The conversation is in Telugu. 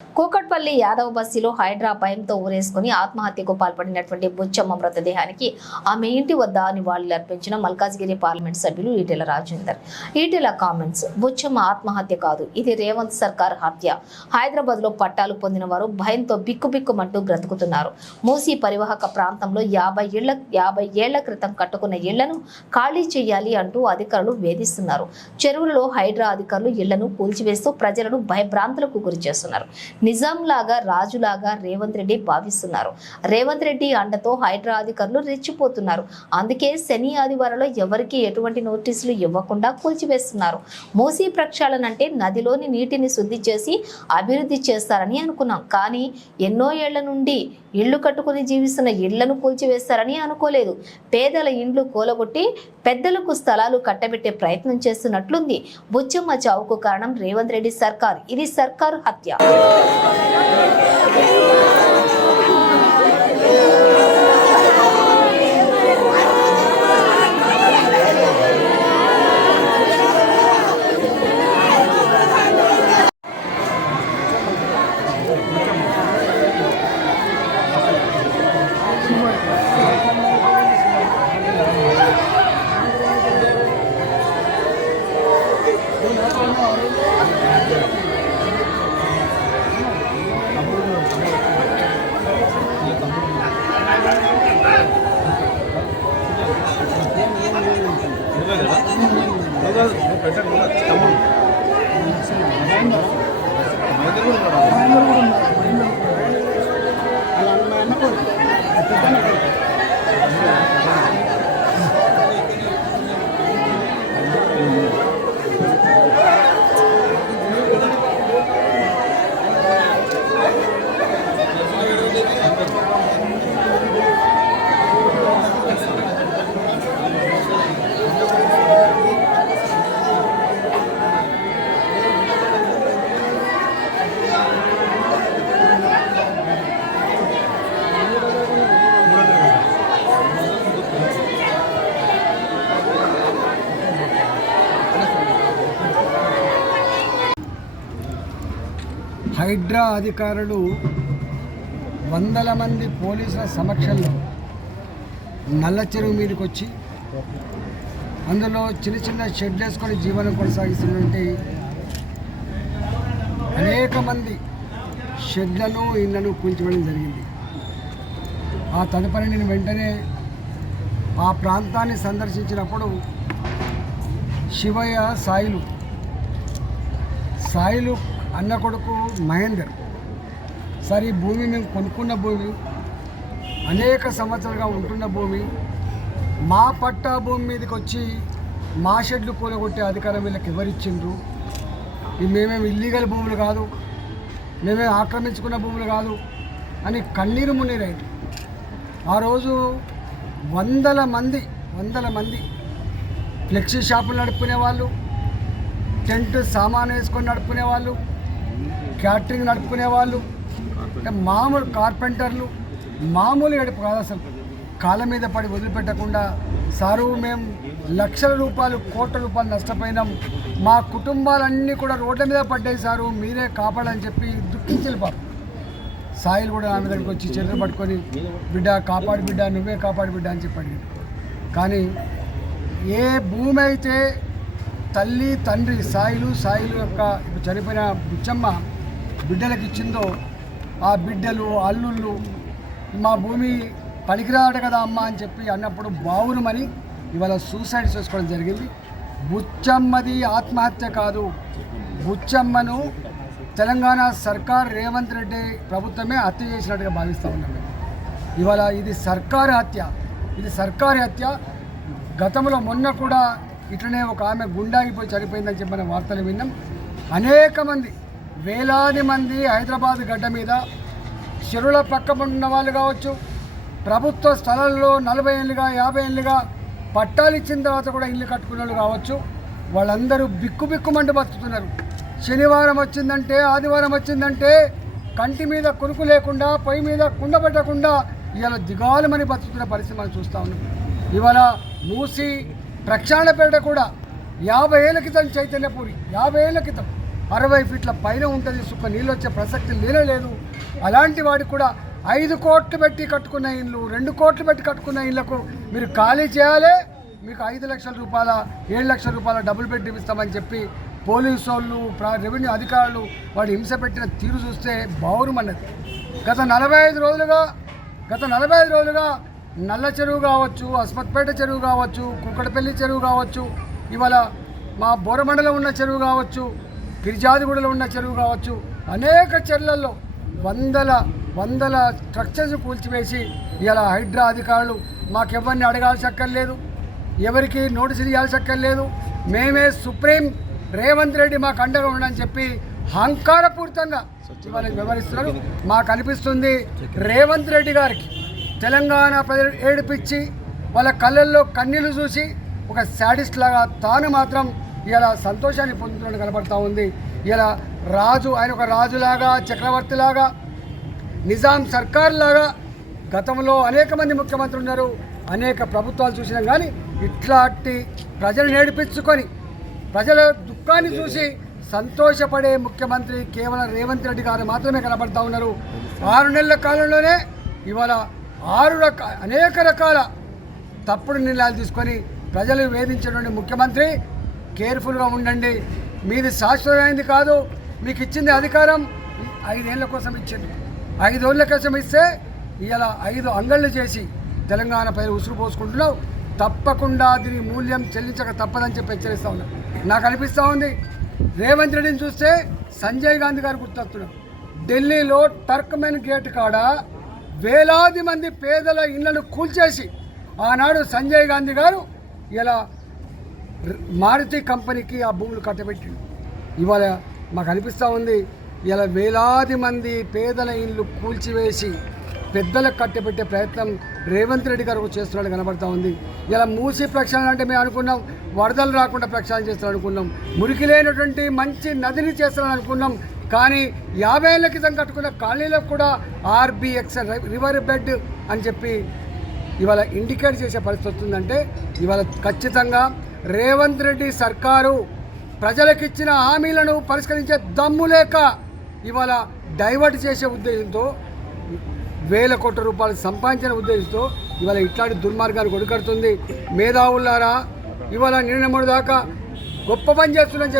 కూకట్పల్లి యాదవ్ బస్తీలో హైడ్రా భయంతో ఊరేసుకుని ఆత్మహత్యకు పాల్పడినటువంటి బుచ్చమ్మ మృతదేహానికి ఆమె ఇంటి వద్ద నివాళులర్పించిన మల్కాజ్గిరి పార్లమెంట్ సభ్యులు ఈటెల రాజేందర్. ఈటెల కామెంట్స్: బుచ్చమ్మ ఆత్మహత్య కాదు, ఇది రేవంత్ సర్కార్ హత్య. హైదరాబాద్ లో పట్టాలు పొందిన వారు భయంతో బిక్కుబిక్కుమంటూ బ్రతుకుతున్నారు. మూసీ పరివాహక ప్రాంతంలో 50 ఏళ్ల క్రితం కట్టుకున్న ఇళ్లను ఖాళీ చేయాలి అంటూ అధికారులు వేధిస్తున్నారు. చెరువులలో హైడ్రా అధికారులు ఇళ్లను కూల్చివేస్తూ ప్రజలను భయభ్రాంతులకు గురి చేస్తున్నారు. నిజాం లాగా రాజులాగా రేవంత్ రెడ్డి భావిస్తున్నారు. రేవంత్ రెడ్డి అండతో హైడ్రా అధికారులు రెచ్చిపోతున్నారు. అందుకే శని ఆదివారంలో ఎవరికి ఎటువంటి నోటీసులు ఇవ్వకుండా కూల్చివేస్తున్నారు. మూసీ ప్రక్షాళన అంటే నదిలోని నీటిని శుద్ధి చేసి అభివృద్ధి చేస్తారని అనుకున్నాం. కానీ ఎన్నో ఏళ్ల నుండి ఇళ్లు కట్టుకుని జీవిస్తున్న ఇళ్లను కూల్చివేస్తారని అనుకోలేదు. పేదల ఇండ్లు కూలగొట్టి పెద్దలకు స్థలాలు కట్టబెట్టే ప్రయత్నం చేస్తున్నట్లుంది. బుచ్చమ్మ చావుకు కారణం రేవంత్ రెడ్డి సర్కార్. ఇది సర్కారు హత్య. హైడ్రా అధికారులు వందల మంది పోలీసుల సమక్షంలో నల్ల చెరువు మీదకి వచ్చి అందులో చిన్న చిన్న షెడ్లు వేసుకొని జీవనం కొనసాగిస్తున్నటువంటి అనేక మంది షెడ్లను ఇళ్లను కూల్చివేయడం జరిగింది. ఆ తదుపరి నేను వెంటనే ఆ ప్రాంతాన్ని సందర్శించినప్పుడు శివయ్య సాయిలు అన్న కొడుకు మహేందర్, సరే ఈ భూమి మేము కొనుక్కున్న భూమి, అనేక సంవత్సరాలుగా ఉంటున్న భూమి, మా పట్టా భూమి మీదకి వచ్చి మా షెడ్లు కూలగొట్టే అధికారం వీళ్ళకి ఎవరిచ్చిండ్రు? ఇవి మేమేమి ఇల్లీగల్ భూములు కాదు, మేమేమి ఆక్రమించుకున్న భూములు కాదు అని కన్నీరు మున్నీరైంది. ఆ రోజు వందల మంది ఫ్లెక్సీ షాపులు నడుపుకునే వాళ్ళు, టెంట్ సామాను వేసుకొని నడుపుకునే వాళ్ళు, క్యాటరింగ్ నడుపుకునే వాళ్ళు, అంటే మామూలు కార్పెంటర్లు, మామూలు గడుపు కాదు అసలు. కాళ్ళ మీద పడి వదిలిపెట్టకుండా సారు మేము లక్షల రూపాయలు కోట్ల రూపాయలు నష్టపోయినాం, మా కుటుంబాలన్నీ కూడా రోడ్ల మీద పడ్డాయి సారు, మీరే కాపాడని చెప్పి దుఃఖించారు. పాపం సాయిలు కూడా ఆమె దగ్గరికి వచ్చి చేతులు పట్టుకొని బిడ్డ కాపాడు బిడ్డ, నువ్వే కాపాడు బిడ్డ అని చెప్పి అడిగాడు. కానీ ఏ భూమి అయితే తల్లి తండ్రి సాయిలు యొక్క ఇప్పుడు చనిపోయిన బుచ్చమ్మ బిడ్డలకు ఇచ్చిందో ఆ బిడ్డలు అల్లుళ్ళు మా భూమి పనికిరాట కదా అమ్మ అని చెప్పి అన్నప్పుడు బావునమని ఇవాళ సూసైడ్ చేసుకోవడం జరిగింది. బుచ్చమ్మది ఆత్మహత్య కాదు, బుచ్చమ్మను తెలంగాణ సర్కార్ రేవంత్ రెడ్డి ప్రభుత్వమే హత్య చేసినట్టుగా భావిస్తూ ఉన్నాం. ఇవాళ ఇది సర్కారు హత్య. గతంలో మొన్న కూడా ఇట్లనే ఒక ఆమె గుండాగిపోయి చనిపోయిందని చెప్పిన వార్తలు విన్నాం. అనేక మంది, వేలాది మంది హైదరాబాద్ గడ్డ మీద చెరువుల పక్క ఉన్న వాళ్ళు కావచ్చు, ప్రభుత్వ స్థలాల్లో 40 ఏళ్ళుగా 50 ఏళ్ళుగా పట్టాలు ఇచ్చిన తర్వాత కూడా ఇల్లు కట్టుకున్న వాళ్ళు కావచ్చు, వాళ్ళందరూ బిక్కుమంటూ బతుకుతున్నారు. శనివారం వచ్చిందంటే, ఆదివారం వచ్చిందంటే కంటి మీద కురుకు లేకుండా, పొయ్యి మీద కుండ పెట్టకుండా ఇవాళ దిగాలమని బతుకుతున్న పరిస్థితి మనం చూస్తూ ఉన్నాం. ఇవాళ మూసి ప్రక్షాళన పేట కూడా 50 ఏళ్ళ క్రితం చైతన్యపూరి 50 ఏళ్ళ క్రితం 60 ఫీట్ల పైన ఉంటుంది, సుక్క నీళ్ళు వచ్చే ప్రసక్తి లేనే లేదు. అలాంటి వాడికి కూడా 5 కోట్లు పెట్టి కట్టుకున్న ఇళ్ళు, 2 కోట్లు పెట్టి కట్టుకున్న ఇళ్లకు మీరు ఖాళీ చేయాలి, మీకు 5 లక్షల రూపాయల 7 లక్షల రూపాయల డబుల్ బెడ్రూమ్ ఇస్తామని చెప్పి పోలీసు వాళ్ళు, రెవెన్యూ అధికారులు వాడు హింస పెట్టిన తీరు చూస్తే బావురుమన్నది. గత 45 రోజులుగా నల్ల చెరువు కావచ్చు, అస్మత్పేట చెరువు కావచ్చు, కుక్కడపల్లి చెరువు కావచ్చు, ఇవాళ మా బోరమండలో ఉన్న చెరువు కావచ్చు, గిరిజాదిగూడలో ఉన్న చెరువు కావచ్చు, అనేక చెరువులలో వందల స్ట్రక్చర్స్ కూల్చివేసి ఇలా హైడ్రా అధికారులు మాకెవరిని అడగాల్సి అక్కర్లేదు, ఎవరికి నోటీసులు ఇవ్వాల్సి అక్కర్లేదు, మేమే సుప్రీం, రేవంత్ రెడ్డి మాకు అండగా ఉండని చెప్పి అహంకారపూరితంగా ఇవాళ వ్యవహరిస్తున్నారు. మాకు అనిపిస్తుంది రేవంత్ రెడ్డి గారికి తెలంగాణ ప్రజలు ఏడిపించి వాళ్ళ కళ్ళల్లో కన్నీళ్లు చూసి ఒక శాడిస్ట్ లాగా తాను మాత్రం ఇలా సంతోషాన్ని పొందుతున్నట్టు కనబడతా ఉంది. ఇలా రాజు, ఆయన ఒక రాజులాగా, చక్రవర్తిలాగా, నిజాం సర్కార్ లాగా గతంలో అనేక మంది ముఖ్యమంత్రులు ఉన్నారు, అనేక ప్రభుత్వాలు చూసినాం. కానీ ఇట్లాంటి ప్రజలు నేర్పించుకొని ప్రజల దుఃఖాన్ని చూసి సంతోషపడే ముఖ్యమంత్రి కేవలం రేవంత్ రెడ్డి గారు మాత్రమే కనబడతా ఉన్నారు. 6 నెలల కాలంలోనే ఇవాళ అనేక రకాల తప్పుడు నిర్ణయాలు తీసుకొని ప్రజలు వేధించినటువంటి ముఖ్యమంత్రి, కేర్ఫుల్గా ఉండండి. మీది శాశ్వతమైనది కాదు, మీకు ఇచ్చింది అధికారం 5 ఏళ్ల కోసం ఇచ్చింది. 5 ఏళ్ల కోసం ఇస్తే ఇలా 5 అంగళ్ళు చేసి తెలంగాణ ప్రజలు ఉసురు పోసుకుంటున్నావు. తప్పకుండా దీని మూల్యం చెల్లించక తప్పదని చెప్పి హెచ్చరిస్తూ ఉన్నాం. నాకు అనిపిస్తూ ఉంది రేవంత్ రెడ్డిని చూస్తే సంజయ్ గాంధీ గారు గుర్తొస్తున్నారు. ఢిల్లీలో టర్క్మెన్ గేట్ కాడ వేలాది మంది పేదల ఇళ్లను కూల్చేసి ఆనాడు సంజయ్ గాంధీ గారు ఇలా మారుతి కంపెనీకి ఆ భూములు కట్టబెట్టిండు. ఇవాళ మాకు అనిపిస్తూ ఉంది ఇలా వేలాది మంది పేదల ఇళ్ళు కూల్చివేసి పెద్దలకు కట్టబెట్టే ప్రయత్నం రేవంత్ రెడ్డి గారు చేస్తున్నాడు కనబడతా ఉంది. ఇలా మూసి ప్రక్షాళన అంటే మేము అనుకున్నాం వరదలు రాకుండా ప్రక్షాళన చేస్తారని అనుకున్నాం, మురికి లేనటువంటి మంచి నదిని చేస్తారని అనుకున్నాం. కానీ 50 ఏళ్ల క్రితం కట్టుకున్న కాలనీలకు కూడా RBX రివర్ బెడ్ అని చెప్పి ఇవాళ ఇండికేట్ చేసే పరిస్థితి వస్తుందంటే ఇవాళ ఖచ్చితంగా రేవంత్ రెడ్డి సర్కారు ప్రజలకిచ్చిన హామీలను పరిష్కరించే దమ్ము లేక ఇవాళ డైవర్ట్ చేసే ఉద్దేశంతో వేల కోట్ల రూపాయలు సంపాదించిన ఉద్దేశంతో ఇవాళ ఇట్లాంటి దుర్మార్గాన్ని కొడుకడుతుంది. మేధావులారా, ఇవాళ నిన్న 3 దాకా గొప్ప పని చేస్తుందని